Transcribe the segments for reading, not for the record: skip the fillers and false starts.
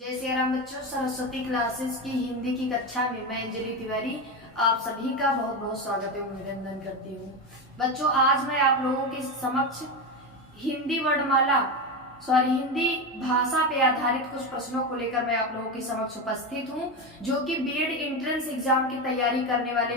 जय श्री राम बच्चों, सरस्वती क्लासेस की हिंदी की कक्षा में मैं अंजलि तिवारी आप सभी का बहुत बहुत स्वागत एवं अभिनंदन करती हूँ। बच्चों, आज मैं आप लोगों के समक्ष हिंदी वर्णमाला हिंदी भाषा पे आधारित कुछ प्रश्नों को लेकर मैं आप लोगों के समक्ष उपस्थित हूँ, जो कि बीएड एंट्रेंस एग्जाम की तैयारी करने वाले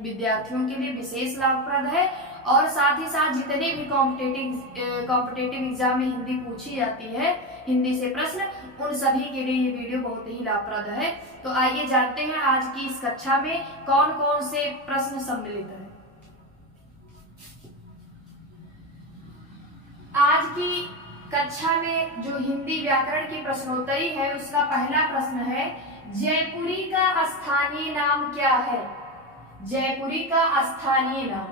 विद्यार्थियों के लिए विशेष लाभप्रद है। और साथ ही साथ जितने भी कॉम्पिटेटिव एग्जाम में हिंदी पूछी जाती है, हिंदी से प्रश्न, उन सभी के लिए ये वीडियो बहुत ही लाभप्रद है। तो आइए जानते हैं आज की इस कक्षा में कौन कौन से प्रश्न सम्मिलित है। आज की कक्षा में जो हिंदी व्याकरण की प्रश्नोत्तरी है, उसका पहला प्रश्न है, जयपुरी का स्थानीय नाम क्या है? जयपुरी का स्थानीय नाम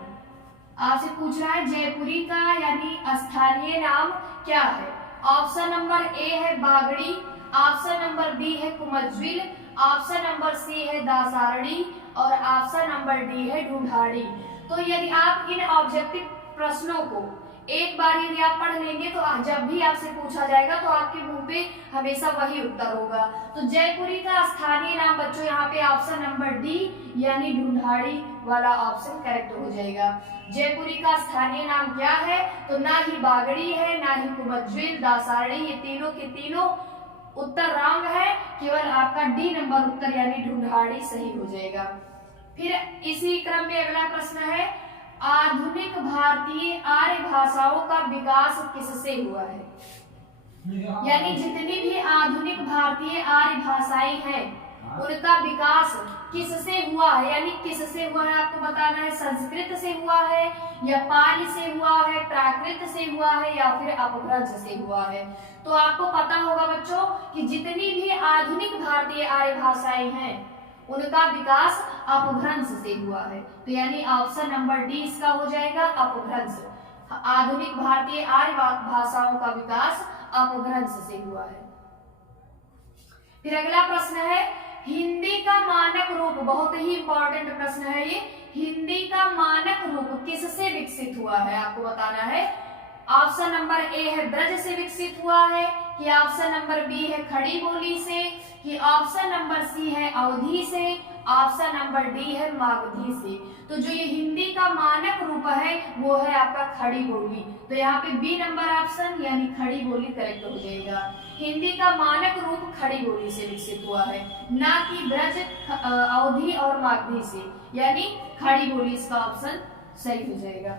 आपसे पूछ रहा है, जयपुरी का यानी स्थानीय नाम क्या है? ऑप्शन नंबर ए है बागड़ी, ऑप्शन नंबर बी है कुमज्जिल, ऑप्शन नंबर सी है दासारड़ी और ऑप्शन नंबर डी है ढूंढाड़ी। तो यदि आप इन ऑब्जेक्टिव प्रश्नों को एक बार यदि आप पढ़ लेंगे तो जब भी आपसे पूछा जाएगा तो आपके मुंह पे हमेशा वही उत्तर होगा। तो जयपुरी का स्थानीय नाम बच्चों यहाँ पे ऑप्शन नंबर डी यानी ढूंढाड़ी वाला ऑप्शन करेक्ट हो जाएगा। जयपुरी का स्थानीय नाम क्या है? तो ना ही बागड़ी है, ना ही कुमज्जिल, दासारड़ी, ये तीनों के तीनों उत्तर रॉन्ग है। केवल आपका डी नंबर उत्तर यानी ढूंढाड़ी सही हो जाएगा। फिर इसी क्रम में अगला प्रश्न है, आधुनिक भारतीय आर्य भाषाओं का विकास किससे हुआ है? यानी जितनी भी आधुनिक भारतीय आर्य भाषाएं हैं, उनका विकास किससे हुआ है? यानी किससे हुआ है आपको बताना है। संस्कृत से हुआ है या पाली से हुआ है, प्राकृत से हुआ है या फिर अपभ्रंश से हुआ है? तो आपको पता होगा बच्चों कि जितनी भी आधुनिक भारतीय आर्य भाषाएं हैं, उनका विकास अपभ्रंश से हुआ है। तो यानी ऑप्शन नंबर डी इसका हो जाएगा, अपभ्रंश। आधुनिक भारतीय आर्य भाषाओं का विकास अपभ्रंश से हुआ है। फिर अगला प्रश्न है, हिंदी का मानक रूप, बहुत ही इंपॉर्टेंट प्रश्न है ये, हिंदी का मानक रूप किससे विकसित हुआ है आपको बताना है। ऑप्शन नंबर ए है ब्रज से विकसित हुआ है, कि ऑप्शन नंबर बी है खड़ी बोली से, कि ऑप्शन नंबर सी है अवधी से, ऑप्शन नंबर डी है मागधी से। तो जो ये हिंदी का मानक रूप है वो है आपका खड़ी बोली। तो यहाँ पे बी नंबर ऑप्शन यानी खड़ी बोली करेक्ट हो जाएगा। हिंदी का मानक रूप खड़ी बोली से विकसित हुआ है, ना कि ब्रज, अवधी और मागधी से, यानी खड़ी बोली इसका ऑप्शन सही हो जाएगा।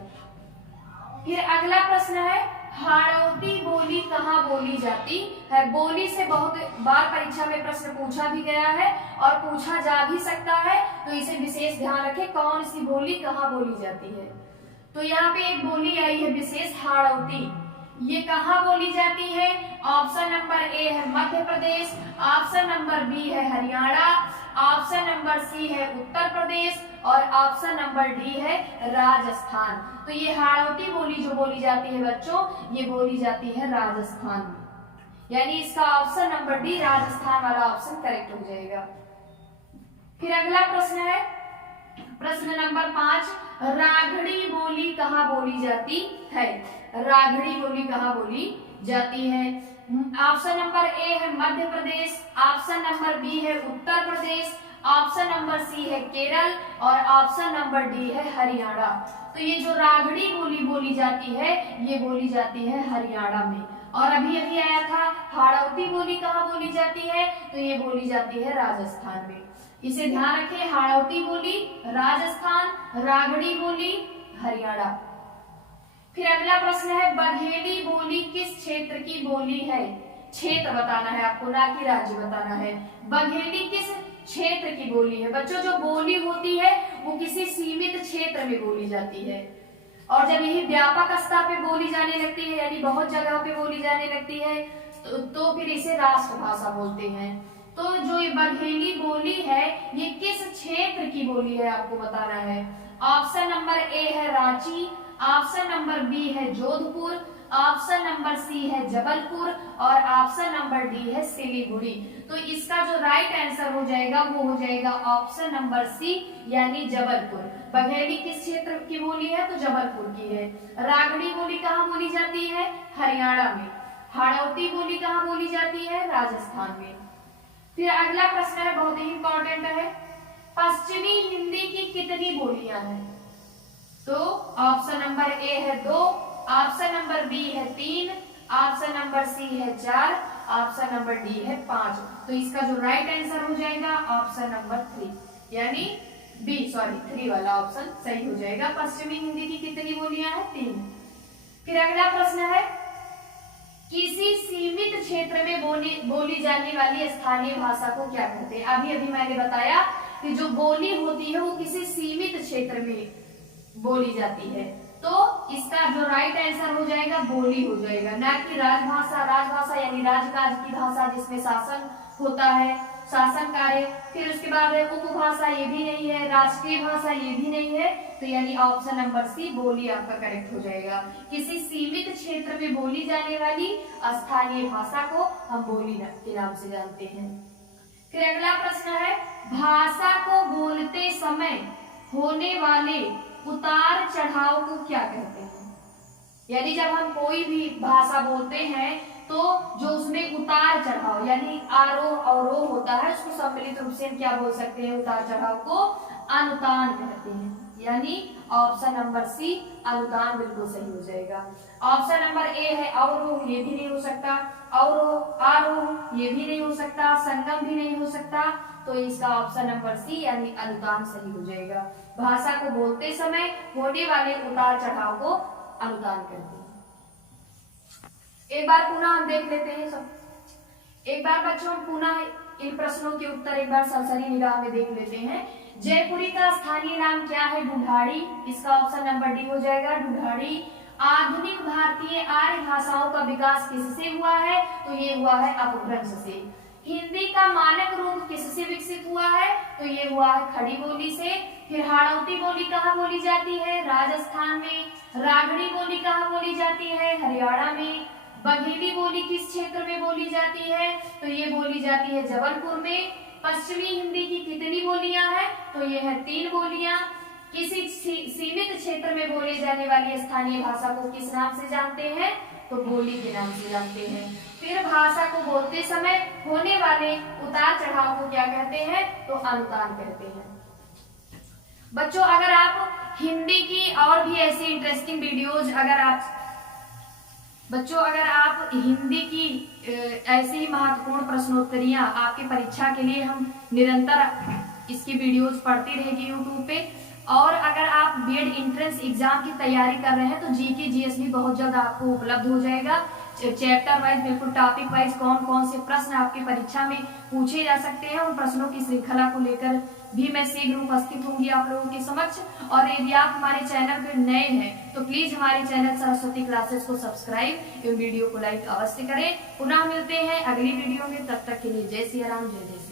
फिर अगला प्रश्न है, हाड़ौती बोली कहाँ बोली जाती है? बोली से बहुत बार परीक्षा में प्रश्न पूछा भी गया है और पूछा जा भी सकता है, तो इसे विशेष ध्यान रखें, कौन सी बोली कहाँ बोली जाती है। तो यहाँ पे एक बोली आई है विशेष, हाड़ौती, ये कहाँ बोली जाती है? ऑप्शन नंबर ए है Madhya Pradesh, option number B है हरियाणा, ऑप्शन नंबर सी है उत्तर प्रदेश और ऑप्शन नंबर डी है राजस्थान। तो ये हाड़ौती बोली जो बोली जाती है बच्चों, ये बोली जाती है राजस्थान में, यानी इसका ऑप्शन नंबर डी राजस्थान वाला ऑप्शन करेक्ट हो जाएगा। फिर अगला प्रश्न है, प्रश्न नंबर 5, राघड़ी बोली कहाँ बोली जाती है? राघड़ी बोली कहाँ बोली जाती है? ऑप्शन नंबर ए है Madhya Pradesh, option number B है Uttar Pradesh, option number C है केरल और ऑप्शन नंबर डी है हरियाणा। तो ये जो राघड़ी बोली बोली जाती है, ये बोली जाती है हरियाणा में। और अभी अभी आया था हाड़ौती बोली कहाँ बोली जाती है? तो ये बोली जाती है राजस्थान में। इसे ध्यान रखें, हाड़ौती बोली राजस्थान, राघड़ी बोली हरियाणा। फिर अगला प्रश्न है, बघेली बोली किस क्षेत्र की बोली है? क्षेत्र बताना है आपको, ना कि राज्य बताना है। बघेली किस क्षेत्र की बोली है? बच्चों, जो बोली होती है वो किसी सीमित क्षेत्र में बोली जाती है, और जब यही व्यापक स्तर पे बोली जाने लगती है, यानी बहुत जगह पे बोली जाने लगती है, तो फिर इसे राष्ट्रभाषा बोलते हैं। तो जो ये बघेली बोली है, ये किस क्षेत्र की बोली है आपको बताना है। ऑप्शन नंबर ए है रांची, ऑप्शन नंबर बी है जोधपुर, ऑप्शन नंबर सी है जबलपुर और ऑप्शन नंबर डी है सिलीगुड़ी। तो इसका जो राइट आंसर हो जाएगा वो हो जाएगा ऑप्शन नंबर सी यानी जबलपुर। बघेली किस क्षेत्र की बोली है? तो जबलपुर की है। राघड़ी बोली कहाँ बोली जाती है? हरियाणा में। हाड़ौती बोली कहाँ बोली जाती है? राजस्थान में। फिर अगला प्रश्न है, बहुत ही इंपॉर्टेंट है, पश्चिमी हिंदी की कितनी बोलियां हैं? तो ऑप्शन नंबर ए है 2, ऑप्शन नंबर बी है 3, ऑप्शन नंबर सी है 4, ऑप्शन नंबर डी है 5। तो इसका जो राइट आंसर हो जाएगा ऑप्शन नंबर 3, यानी बी, सॉरी 3 वाला ऑप्शन सही हो जाएगा। पश्चिमी हिंदी की कितनी बोलियां हैं? 3। फिर अगला प्रश्न है, किसी सीमित क्षेत्र में बोली जाने वाली स्थानीय भाषा को क्या कहते हैं? अभी अभी मैंने बताया कि जो बोली होती है वो किसी सीमित क्षेत्र में बोली जाती है, तो इसका जो राइट आंसर हो जाएगा बोली हो जाएगा, ना कि राजभाषा। राजभाषा यानी राजकाज की भाषा जिसमें शासन होता है, शासन कार्य। फिर उसके बाद उपभाषा, ये भी नहीं है, राष्ट्रीय भाषा ये भी नहीं है, तो यानी ऑप्शन नंबर सी बोली आपका करेक्ट हो जाएगा। किसी सीमित क्षेत्र में बोली जाने वाली स्थानीय भाषा को हम बोली के नाम से जानते हैं। फिर अगला प्रश्न है, भाषा को बोलते समय होने वाले उतार चढ़ाव को क्या कहते हैं? यानी जब हम कोई भी भाषा बोलते हैं तो जो उसमें उतार चढ़ाव यानी आरोह अवरोह होता है, उसको सम्मिलित रूप से हम क्या बोल सकते हैं? उतार चढ़ाव को अनुतान कहते हैं, यानी ऑप्शन नंबर सी अनुतान बिल्कुल सही हो जाएगा। ऑप्शन नंबर ए है अवरोह, ये भी नहीं हो सकता, अवरोह आरोह ये भी नहीं हो सकता, संगम भी नहीं हो सकता, तो इसका ऑप्शन नंबर सी यानी अनुतान सही हो जाएगा। भाषा को बोलते समय होने वाले उतार चढ़ाव को अनुतान कहते हैं। एक बार पुनः हम देख लेते हैं सब, एक बार बच्चों हम पुनः इन प्रश्नों के उत्तर एक बार सरसरी निगाह में देख लेते हैं। जयपुरी का स्थानीय नाम क्या है? ढूंढाड़ी, इसका ऑप्शन नंबर डी हो जाएगा, ढूंढाड़ी। आधुनिक भारतीय आर्य भाषाओं का विकास किससे हुआ है? तो ये हुआ है अपभ्रंश से। हिंदी का मानक रूप किससे विकसित हुआ है? तो ये हुआ है खड़ी बोली से। फिर हाड़ौती बोली कहाँ बोली जाती है? राजस्थान में। रागड़ी बोली कहाँ बोली जाती है? हरियाणा में। बघेली बोली किस क्षेत्र में बोली जाती है? तो ये बोली जाती है जबलपुर में। पश्चिमी हिंदी की कितनी बोलियां हैं? तो ये है 3 बोलियां। किसी सीमित क्षेत्र में बोले जाने वाली स्थानीय भाषा को किस नाम से जानते हैं? तो बोली के नाम से जानते हैं। फिर भाषा को बोलते समय होने वाले उतार चढ़ाव को क्या कहते हैं? तो अनुतान कहते हैं। बच्चों अगर आप हिंदी की और भी ऐसी इंटरेस्टिंग वीडियोज अगर आप हिंदी की ऐसी महत्वपूर्ण प्रश्नोत्तरियां आपके परीक्षा के लिए हम निरंतर इसकी वीडियोज पढ़ती रहेगी यूट्यूब पे। और अगर आप बीएड एंट्रेंस एग्जाम की तैयारी कर रहे हैं तो जीके जीएस भी बहुत जल्द आपको उपलब्ध हो जाएगा। चैप्टर वाइज बिल्कुल टॉपिक वाइज कौन कौन से प्रश्न आपकी परीक्षा में पूछे जा सकते हैं, उन प्रश्नों की श्रृंखला को लेकर भी मैं शीघ्र उपस्थित होंगी आप लोगों के समक्ष। और यदि आप हमारे चैनल पर नए हैं तो प्लीज हमारे चैनल सरस्वती क्लासेस को सब्सक्राइब एवं वीडियो को लाइक अवश्य करें। पुनः मिलते हैं अगली वीडियो में, तब तक के लिए जय सिया राम, जय जय।